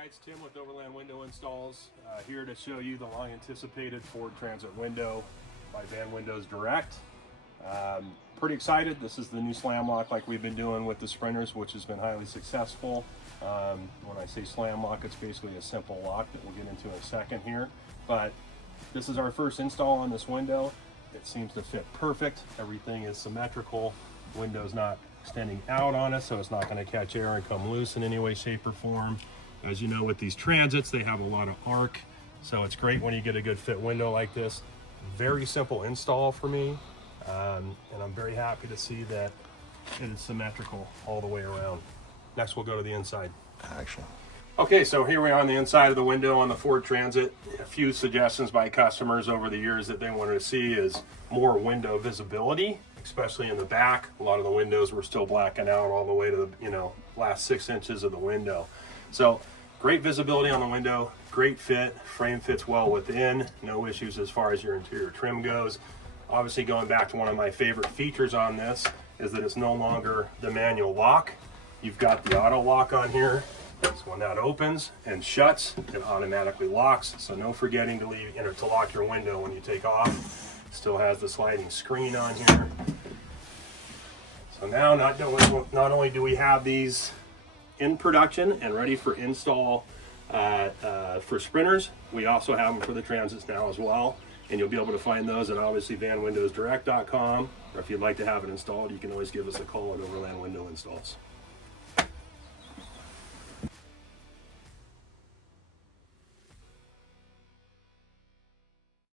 guys, Tim with Overland Window Installs, here to show you the long anticipated Ford Transit window by Van Windows Direct. Pretty excited. This is the new slam lock like we've been doing with the Sprinters, which has been highly successful. When I say slam lock, it's basically a simple lock that we'll get into in a second here. But this is our first install on this window. It seems to fit perfect. Everything is symmetrical. Window's not extending out on us, so it's not going to catch air and come loose in any way, shape, or form. As you know, with these transits, they have a lot of arc, so it's great when you get a good fit window like this. Very simple install for me, and I'm very happy to see that it is symmetrical all the way around. Next, we'll go to the inside. Action. Okay, so here we are on the inside of the window on the Ford Transit. A few suggestions by customers over the years that they wanted to see is more window visibility, especially in the back. A lot of the windows were still blacking out all the way to the last 6 inches of the window. So great visibility on the window, great fit, frame fits well within, no issues as far as your interior trim goes. Obviously, going back to one of my favorite features on this is that it's no longer the manual lock. You've got the auto lock on here. So when that opens and shuts, it automatically locks. So no forgetting to leave, to lock your window when you take off. Still has the sliding screen on here. So now not only do we have these in production and ready for install for Sprinters, we also have them for the Transits now as well. And you'll be able to find those at obviously vanwindowsdirect.com. Or if you'd like to have it installed, you can always give us a call at Overland Window Installs.